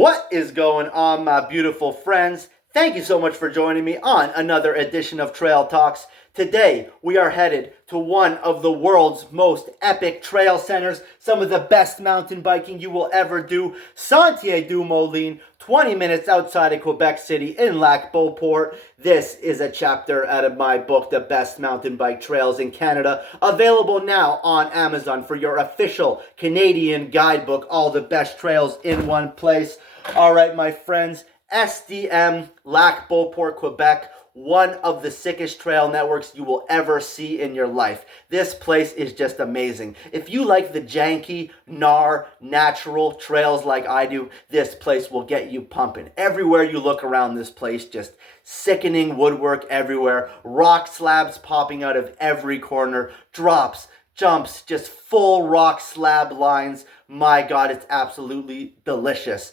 What is going on, my beautiful friends? Thank you so much for joining me on another edition of Trail Talks. Today, we are headed to one of the world's most epic trail centers, some of the best mountain biking you will ever do, Sentiers Du Moulin, 20 minutes outside of Quebec City in Lac-Beauport. This is a chapter out of my book, The Best Mountain Bike Trails in Canada, available now on Amazon for your official Canadian guidebook, all the best trails in one place. All right, my friends, SDM, Lac-Beauport, Quebec, one of the sickest trail networks you will ever see in your life. This place is just amazing. If you like the janky, natural trails like I do, this place will get you pumping. Everywhere you look around this place, just sickening woodwork everywhere, rock slabs popping out of every corner, drops, jumps, just full rock slab lines. My God, it's absolutely delicious.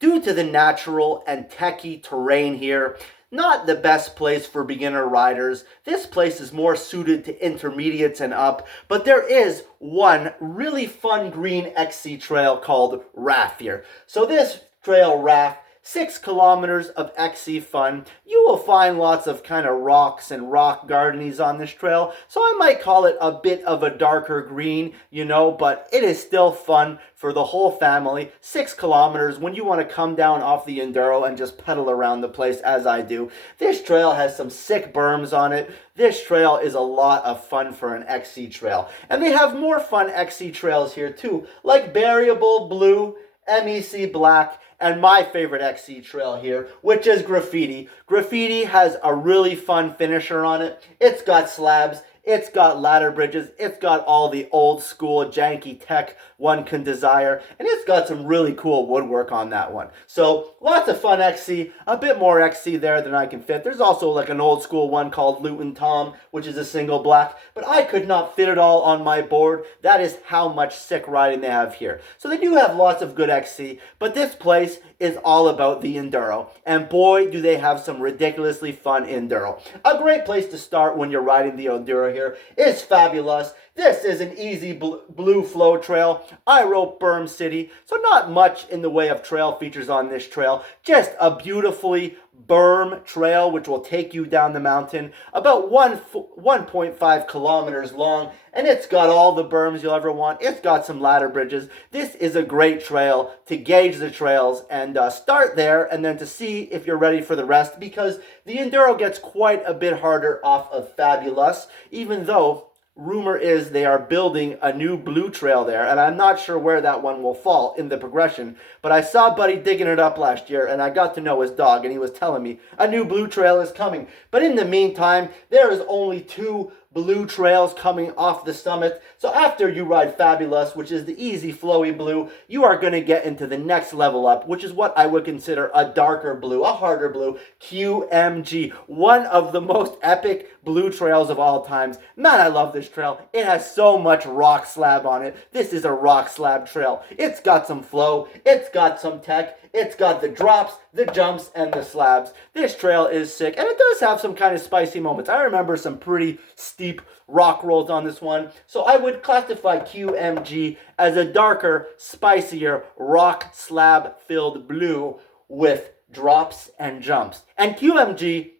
Due to the natural and techie terrain here, not the best place for beginner riders. This place is more suited to intermediates and up, but there is one really fun green XC trail called RAF here. So this trail RAF, 6 kilometers of XC fun. You will find lots of kind of rocks and rock gardenies on this trail, so I might call it a bit of a darker green, but it is still fun for the whole family. 6 kilometers when you want to come down off the enduro and just pedal around the place as I do. This trail has some sick berms on it. This trail is a lot of fun for an XC trail. And they have more fun XC trails here too, like Variable Blue, MEC Black, and my favorite XC trail here, which is Graffiti. Graffiti has a really fun finisher on it. It's got slabs, it's got ladder bridges, it's got all the old school janky tech one can desire, and it's got some really cool woodwork on that one. So lots of fun XC, a bit more XC there than I can fit. There's also like an old school one called Luton Tom, which is a single black, but I could not fit it all on my board. That is how much sick riding they have here. So they do have lots of good XC, but this place is all about the enduro, and boy do they have some ridiculously fun enduro. A great place to start when you're riding the enduro here is Fabulous. This is an easy blue flow trail. I rode Berm City, so not much in the way of trail features on this trail. Just a beautifully berm trail which will take you down the mountain, about 1.5 kilometers long, and it's got all the berms you'll ever want. It's got some ladder bridges. This is a great trail to gauge the trails and start there, and then to see if you're ready for the rest, because the enduro gets quite a bit harder off of Fabulous, even though rumor is they are building a new blue trail there, and I'm not sure where that one will fall in the progression, but I saw Buddy digging it up last year, and I got to know his dog, and he was telling me a new blue trail is coming. But in the meantime, there is only 2 blue trails coming off the summit. So after you ride Fabulous, which is the easy flowy blue, you are going to get into the next level up, which is what I would consider a darker blue, a harder blue, QMG, one of the most epic blue trails of all times. Man, I love this trail. It has so much rock slab on it. This is a rock slab trail. It's got some flow, it's got some tech, it's got the drops, the jumps, and the slabs. This trail is sick, and it does have some kind of spicy moments. I remember some pretty steep rock rolls on this one, so I would classify QMG as a darker, spicier, rock slab-filled blue with drops and jumps. And QMG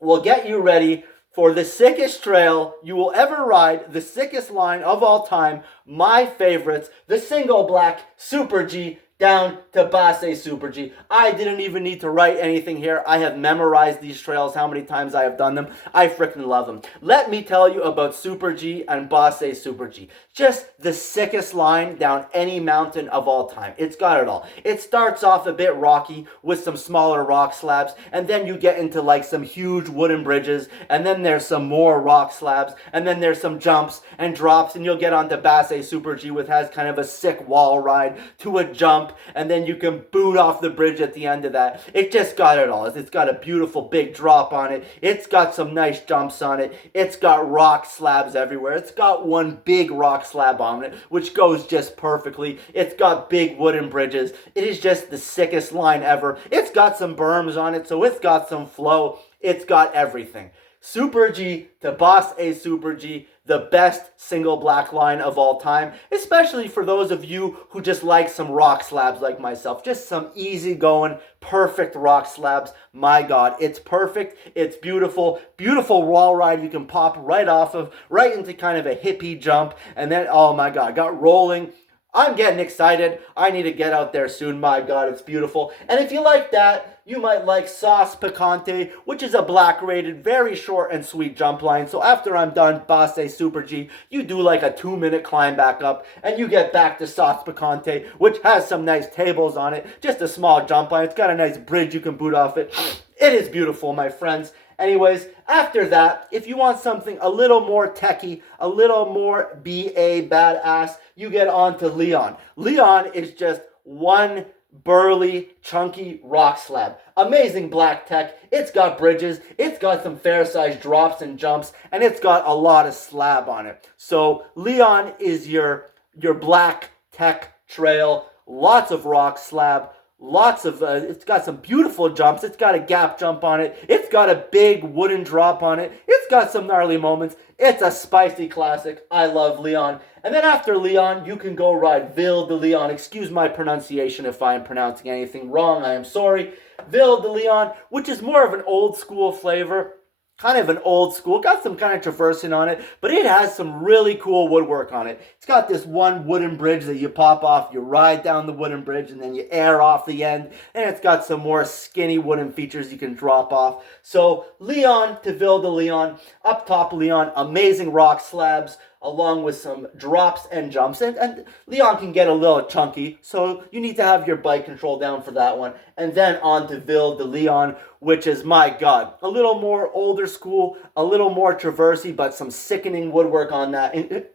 will get you ready for the sickest trail you will ever ride, the sickest line of all time, my favorites, the single black Super G down to Basse Super G. I didn't even need to write anything here. I have memorized these trails, how many times I have done them. I freaking love them. Let me tell you about Super G and Basse Super G. Just the sickest line down any mountain of all time. It's got it all. It starts off a bit rocky with some smaller rock slabs, and then you get into like some huge wooden bridges, and then there's some more rock slabs, and then there's some jumps and drops, and you'll get onto Basse Super G, which has kind of a sick wall ride to a jump, and then you can boot off the bridge at the end of that. It just got it all. It's got a beautiful big drop on it. It's got some nice jumps on it. It's got rock slabs everywhere. It's got one big rock slab on it, which goes just perfectly. It's got big wooden bridges. It is just the sickest line ever. It's got some berms on it, so it's got some flow. It's got everything. Super G to Boss A Super G. the best single black line of all time, especially for those of you who just like some rock slabs like myself. Just some easy going, perfect rock slabs. My God, it's perfect. It's beautiful. Beautiful wall ride you can pop right off of, right into kind of a hippie jump. And then, oh my God, got rolling. I'm getting excited. I need to get out there soon. My God, it's beautiful. And if you like that, you might like Sauce Picante, which is a black rated, very short and sweet jump line. So after I'm done Basse Super G, you do like a 2-minute climb back up, and you get back to Sauce Picante, which has some nice tables on it. Just a small jump line. It's got a nice bridge you can boot off it. It is beautiful, my friends. Anyways, after that, if you want something a little more techie, a little more BA badass, you get on to Leon. Leon is just one burly, chunky rock slab. Amazing black tech. It's got bridges, it's got some fair-sized drops and jumps, and it's got a lot of slab on it. So Leon is your black tech trail, lots of rock slab, lots of, it's got some beautiful jumps. It's got a gap jump on it. It's got a big wooden drop on it. It's got some gnarly moments. It's a spicy classic. I love Leon. And then after Leon, you can go ride Ville de Leon. Excuse my pronunciation if I am pronouncing anything wrong. I am sorry. Ville de Leon, which is more of an old school flavor. Kind of an old school, got some kind of traversing on it, but it has some really cool woodwork on it. It's got this one wooden bridge that you pop off, you ride down the wooden bridge, and then you air off the end, and it's got some more skinny wooden features you can drop off. So Leon to Ville de Leon, up top Leon, amazing rock slabs, along with some drops and jumps. And Leon can get a little chunky, so you need to have your bike control down for that one. And then on to Ville de Leon, which is, my God, a little more older school, a little more traversy, but some sickening woodwork on that.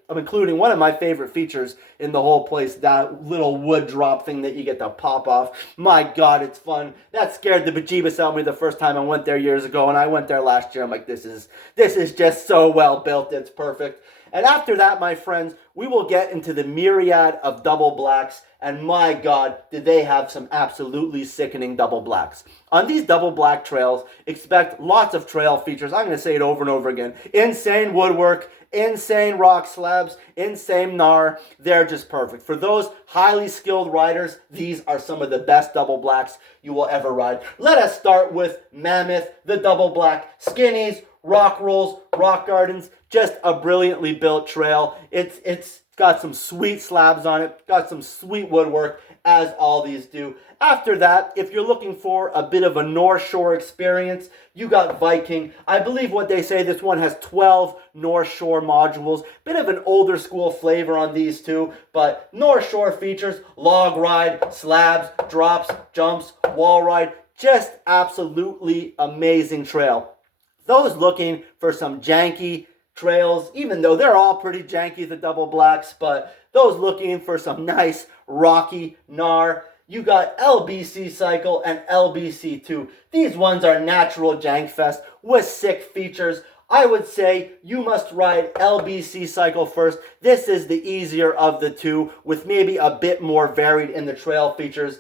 I'm including one of my favorite features in the whole place, that little wood drop thing that you get to pop off. My God, it's fun. That scared the bejeebus out of me the first time I went there years ago, and I went there last year. I'm like, this is just so well built. It's perfect. And after that, my friends, we will get into the myriad of double blacks, and my God, did they have some absolutely sickening double blacks. On these double black trails, expect lots of trail features. I'm going to say it over and over again. Insane woodwork, insane rock slabs, insane gnar. They're just perfect. For those highly skilled riders, these are some of the best double blacks you will ever ride. Let us start with Mammoth, the double black. Skinnies, rock rolls, rock gardens, just a brilliantly built trail. It's got some sweet slabs on it, got some sweet woodwork, as all these do. After that, if you're looking for a bit of a North Shore experience, you got Viking. I believe what they say, this one has 12 North Shore modules. Bit of an older school flavor on these two, but North Shore features log ride, slabs, drops, jumps, wall ride. Just absolutely amazing trail. Those looking for some janky trails, even though they're all pretty janky, the double blacks, but those looking for some nice rocky gnar, you got LBC Cycle and LBC2. These ones are natural jank fest with sick features. I would say you must ride LBC Cycle first. This is the easier of the two, with maybe a bit more varied in the trail features.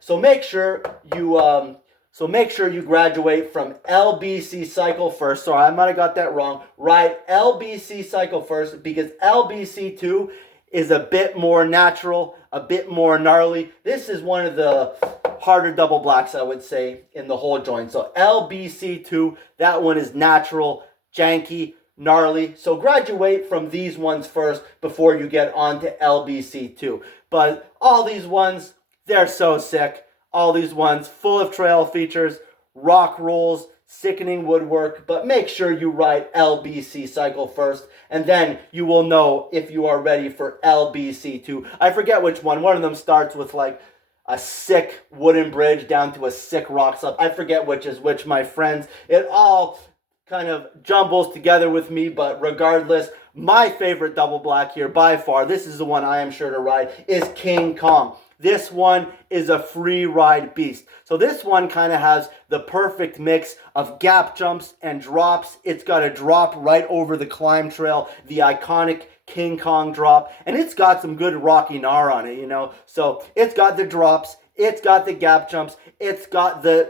So make sure you graduate from LBC Cycle first. Sorry, I might have got that wrong. Ride LBC Cycle first, because LBC2 is a bit more natural, a bit more gnarly. This is one of the harder double blacks, I would say, in the whole joint. So LBC2, that one is natural, janky, gnarly. So graduate from these ones first before you get on to LBC2. But all these ones, they're so sick. All these ones full of trail features, rock rolls, sickening woodwork, but make sure you ride LBC Cycle first, and then you will know if you are ready for LBC2. I forget which one. One of them starts with like a sick wooden bridge down to a sick rock slab. I forget which is which, my friends. It all kind of jumbles together with me, but regardless, my favorite double black here by far, this is the one I am sure to ride, is King Kong. This one is a free ride beast. So this one kind of has the perfect mix of gap jumps and drops. It's got a drop right over the climb trail, the iconic King Kong drop, and it's got some good rocky gnar on it, you know. So it's got the drops, it's got the gap jumps, it's got the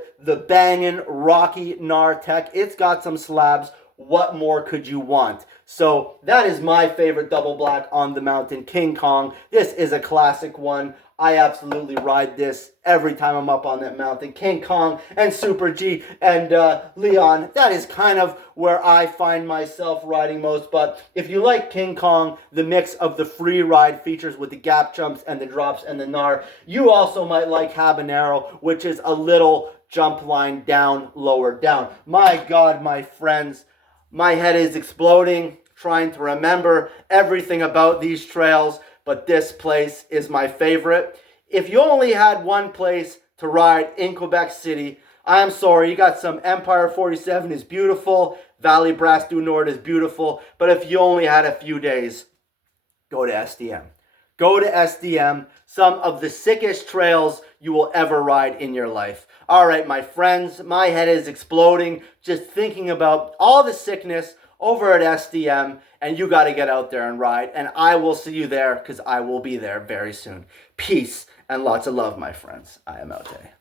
banging rocky gnar tech, it's got some slabs. what more could you want? So that is my favorite double black on the mountain, King Kong. This is a classic one. I absolutely ride this every time I'm up on that mountain. King Kong and Super G and Leon, that is kind of where I find myself riding most. But if you like King Kong, the mix of the free ride features with the gap jumps and the drops and the gnar, you also might like Habanero, which is a little jump line down, lower down. My God, my friends, my head is exploding trying to remember everything about these trails, but this place is my favorite. If you only had one place to ride in Quebec City, I'm sorry, you got some Empire 47 is beautiful, Valley Bras du Nord is beautiful, but if you only had a few days, go to SDM. Go to SDM, some of the sickest trails you will ever ride in your life. All right, my friends, my head is exploding just thinking about all the sickness over at SDM, and you got to get out there and ride. And I will see you there because I will be there very soon. Peace and lots of love, my friends. I am out there.